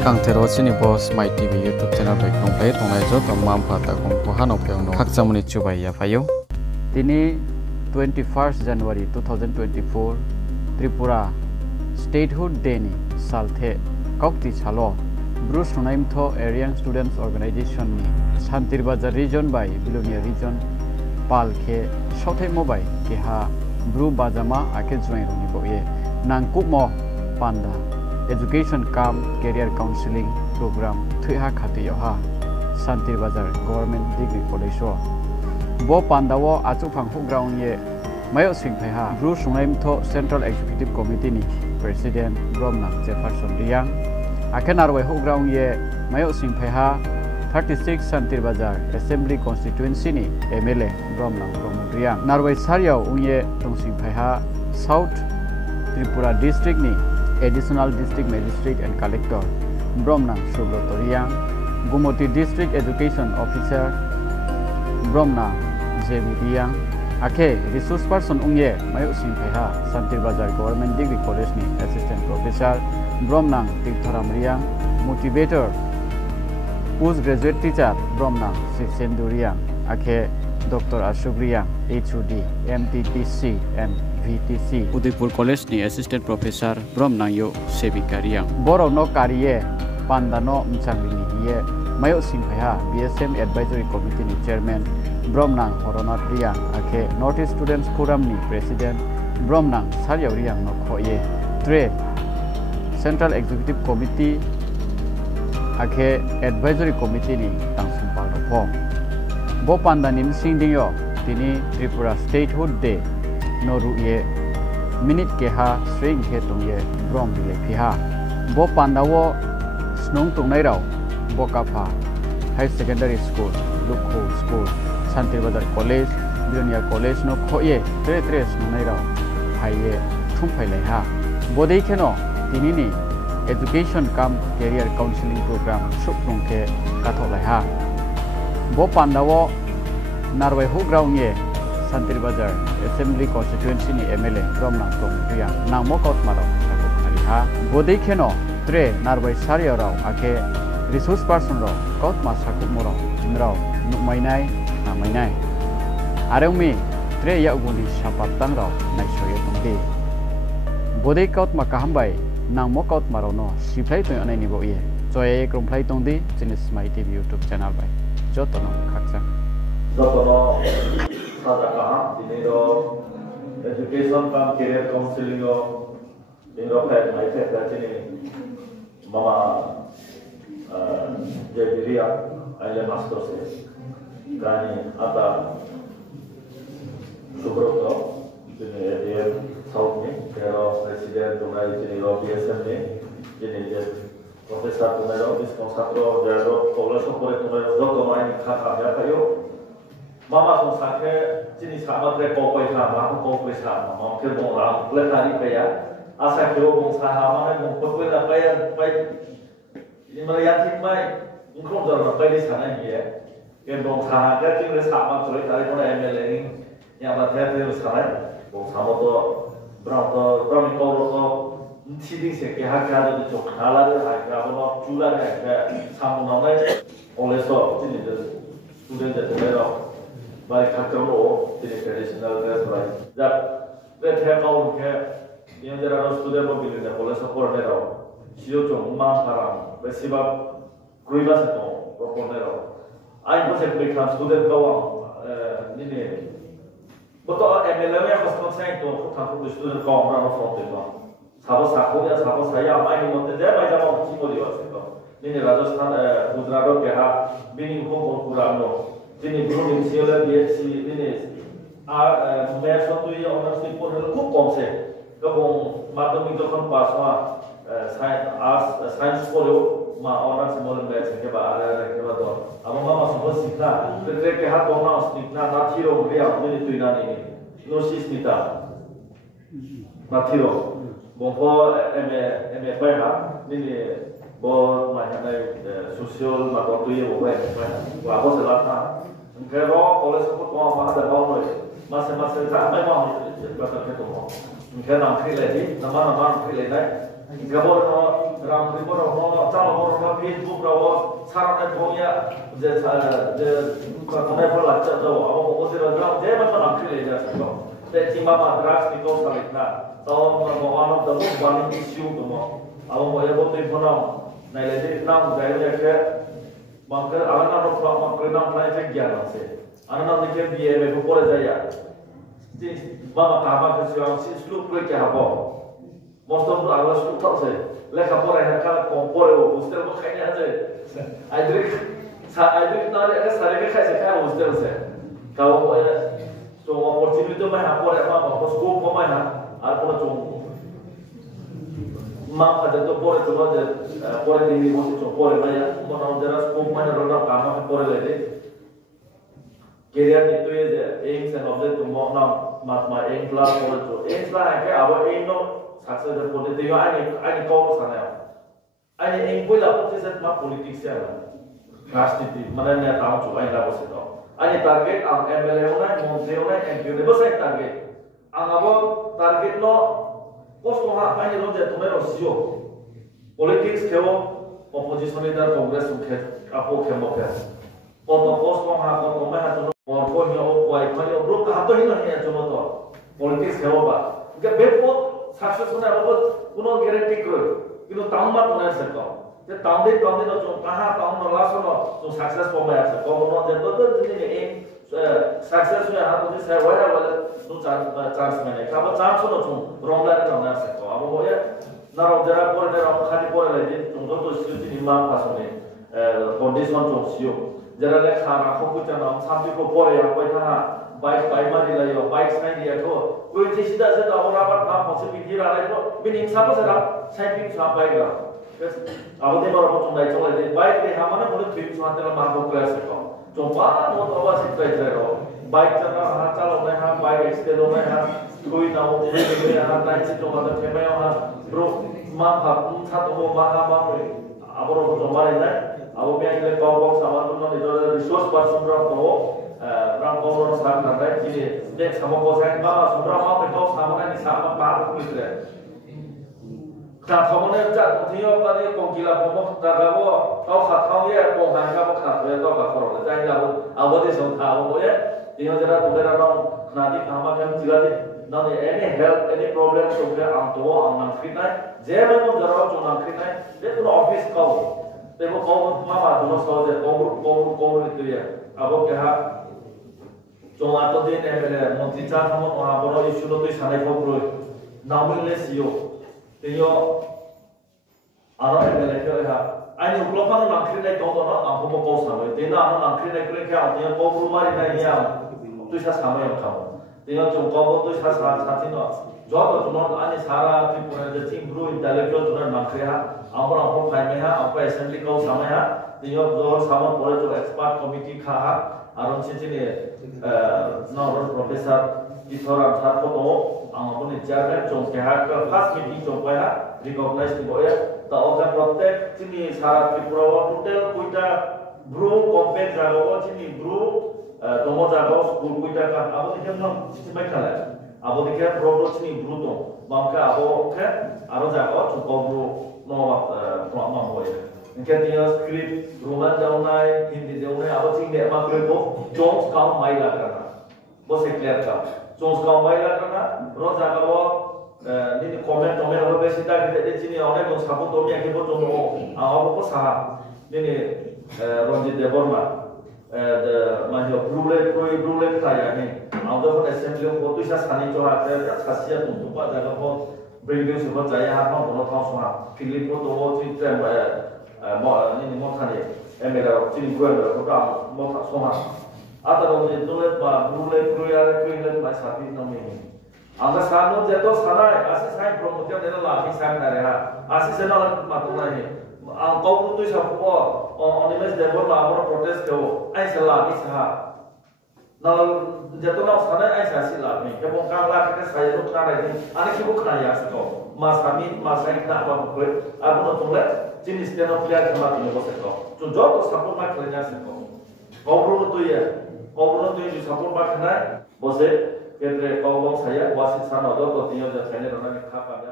kang tero chini boss my tv youtube channel bai kong play tongnai jo to mam phata kong pohano pyang no hakchamuni chubai ya phayo tini 21st January 2024 Tripura Statehood Day ni salthe kokti chalo Bruce Naimtho Aryan Students Organization ni Santir Bazar region by Bilonia region palkhe sothe mobile ke ha Bru Bazama ake join roni boye nangkukmo panda education kam career counseling program thuha khati yoha Santir Bazar government degree college bo pandawo achu phanghu ground ye mayo singphai ha Bru Naimtho Central Executive Committee ni president Bromna Jefferson Riang Akenarway ho ground ye mayo singphai ha 36 Santir Bazar Assembly Constituency ni MLA Bromna Riang Narway Saryao unye tongsingphai ha South Tripura District ni Additional District Magistrate and Collector Bromna Subroto Riang Gumoti District Education Officer Bromna JB Riang Ake Resource Person unye mayo singphai ha Santir Bazar Government Degree College ni Assistant Professor Bromna Tirtharam Riang Motivator Postgraduate Teacher Bromna Sipsendu Riang Ake Dr. Ashok Riang HOD MTTC and VTC Udaipur College ni Assistant Professor Bromna Yo Sevika Riang Boro no kariye pandano mchangrini ye mayo singphai ha BSM Advisory Committee ni Chairman Bromna Horonat Riang Ake Northeast Students Forum ni President Bromna Saryao Riang no khoye Trade Central Executive Committee Ake Advisory Committee ni tangsumpal ro bo pandanim singdingyo tini Tripura Statehood Day no ruye minute ke ha string ke tungye brom bile phiha bo pandawo snong tungnai rao Bokapha High Secondary School Lukho School Santir Bazar College Bilonia College no khoye tre snongnai rao phaiye thumphai lai ha bodei kheno tini ni education kam career counseling program suprung ke katholai ha bo pandawo Narway ho ground ye Santir Bazar Assembly Constituency ni MLA Bromna Riang nangmo kot maro sakari ha bodei kheno tre Narway Saryao rao ake resource person ro kot ma sakuk moro imrao numainai namainai arengmi tre ya uguni sapatang rao naisoye tongdi bodei kot ma kahambai nangmo kot maro no siplai to anai ni bo ye joye kromplai tongdi jinis mai tv youtube channel bai jotono khaksa jotono sadaka dinero education kam career counseling yo dinero pet mai pet dachini mama jadiria aile master se gani ata subroto dinero south ni pero president tunai dinero BSM ni dinero profesor tunai diskonsatro jaro poblacion pore tunai joto mai khata ya kayo mama song sakhe jini sama tre ko pai tha ma ko pai sa ma ke bong ra le thari pe ya asa ke bong sa ha ma ne bong ko la pai pai ni ma ya thik mai in kong jar na pai ni sa na ni ye ke bong sa ha ke ting le sa ma troi tari ko MLA ni ya ma the the sa na bong sa mo to bra mi ko ro to thi ding se ke ha ka do to khala de ha ka bo chu la de ke sa mo na mai ole so jini de student de le ro by Kakaro, the traditional dress right. That have now here, there are no student mobility, the police support Nero, Shioto, Mamparam, Vesiba, Grimasato, Roponero. I was a big student go on, Nini. But MLA was not saying to come to student go on from the law. Sabosakoya, Sabosaya, mining on the day by the Timothy was it. Nini Rajasthan, Gudrado, Keha, being home Kurano. Jadi belum inisialnya dia si ini mayor satu yang orang sipur itu komse, kebong matematika kan pas mah sains sekolah mah orang semua lembek sekitar ada sekitar tu. Ama mama semua sikha, kerja kehat orang sikha nathiro dia ini tuinan ini, nosis nita nathiro, bongko MFA ini bo macam sosial macam tu ya boleh, wah bos selatan. Kalau oleh sebut orang ada bawa masa tak memang betul betul. Mungkin nak pilih lagi, nama pilih lagi. Kalau orang ribut orang cakap orang Facebook rawo sarane thoya je thone phol laccha do abo ko se ra je ma na khile ja sa ko te chima ma drugs ni ko sa litna to one of the most burning issue to mo abo mo ya bo te phono na le de nam ga ya ke mangker alana ro pro mangker nam lai ke gyan se anana de ke biye me ko pore jaya ji ba ma ka ba ke si slu ko ke habo most of the hours to talk se le ka pore ha ka ko pore o hostel ko khai na je I drink na le sa le ke khai se ka hostel se ka o ya so opportunity ma ha pore ma ko scope ko ma ha ar ko chung ma ka to pore to de pore de mo to pore ma ya mo na jara scope ma ro na ka ma pore le de career ni to ye aims and object to mo na ma aim class pore to aims la ke abo aim no success de pore de yo ani ko sa na ani aim ko la pore se ma politics ya राजनीति mana ne ta chu ai la bo se to ani target ang MLA ona montre ona MP ne bo se target ang abo target no posto ha ani ro je tumero sio politics keo opposition leader congress ukhe apo khemo khe to posto ha ko ma ha to or ko hi o ko ai khani o bro ka to hi no hi cho to politics keo ba ke bepo success na abo kuno guarantee ko kino tamma to na se to ते तांदे तो जो कहां काम न लासो न जो सक्सेस को मैं से को न जे तो जिने ए सक्सेस में हां तो से वाला वाला नो चांस में का वो चांस न जो रोंगला न न से को अब वो ये ना रो जरा पर ने रो खाली पर ले जे तुम तो स्थिति निमा पासो ने कंडीशन जो सियो जरा ले खाना को कुछ न साथी को पर या कोई था बाइक मारी ले यो बाइक साइन दिया तो कोई चीज सीधा से और आप पॉसिबिलिटी रहा है तो बिन सब से साइकिल सा बाइक अब दे बार हम चुनाई चले दे बाइक दे हमने बोले ट्रिप सुनाते ला मार्ग क्लास को जो बात वो तो बस इतना ही रहो बाइक चलना हाथ चलाना है बाइक एक्सीडेंट होना है कोई ना हो मुझे भी हाथ टाइम से जो मतलब फेमे हो ब्रो मां भाप था तो वो बाहा मां अब रो तो मारे ना अब मैं इले कॉल सामान तो ने जो रिसोर्स पर्सन रो तो राम को रो साथ ना है कि देख samo को साइन मा सुंदरा मा पे को सामान नि सामान बात को इतरे ta thomone ja thiyo pa ni ko kila pomo ta ga bo kau kha thau ye ko han ka bo kha ye to ka khoro le tai la bo awodi so tha bo ye tiyo jara tu ra no na di kama kam jiga de na ne any help any problem so ke am to am na free nai je ma mo jara to na free nai de to office ka te bo ko ma ma to so de ko ni tu ye abo ke ha to ma to de ne le mo ti cha thamo ma bo ro issue to sanai ko pro na mo le sio Tiyo, ano MLA ke ha, ani uklopan nangkri nai tong no, ang homo kau sama. Tiyo ano nangkri nai kule kaya, tiyo kau berumari nai niya, tu isa sama yang kamu. Tiyo cung kau tu isa sati no, jodoh tu non ani sara tripura je tim bro intellectual tu non nangkri ha, amor amor kaime ha, apa assembly kau sama ha, tiyo jodoh sama pore tu expert committee kha ha, aron cici ni, no professor Itoran satu tu, amapun ni chairman cung kehat ke first meeting cung kaya recognize di bawah ya, tak orang protek sini syarat tripura hotel kuita bro compare jago sini bro tomo jago school kuita kan, abo dikhe nam sisi baik kalah, abo dikhe bro sini bro tu, maka abo ke aro jago cukup bro no mamam boleh. Mungkin dia script Roman jauh naik, Hindi jauh naik, abo sini dia makhluk tu Jones kau mai lah kerana, bos clear kau. Jones kau mai lah kerana, roh jago ini komen apa besi tak kita di sini orang yang sabun tomi yang kita jono, awak apa sah, ini Ronjit Deborma, macam blue saya ni, awak pun assembly pun tu saya sani coba saya khasiat untuk pak jaga pun bringing super saya apa pun tahu semua, pilih pun tu cerita mau ini mau tadi, mereka sini gue mereka mau tak semua. Atau orang itu lepas blue ya macam sapi namanya. Angka sekarang jatuh sana, asyik saya promosi ada lagi saya dari ha, asyik saya nak matung lagi. Angkau itu siapa? Orang ini sedang berlaku protes kau, asyik lagi sah. Nal jatuh nak sana, asyik lagi. Kalau kau lagi saya itu kena lagi, anak ibu kena ya sekolah. Mas kami, mas saya kena apa buat? Aku nak tunggu jenis dia nak pelajari kemana ni bos sekolah. Contoh tu sapur mak kerja sekolah. Kau perlu tu ya, di sapur mak kena bos. Kira kau saya wasit sana, jauh tu tinggal di sana orang ni kapan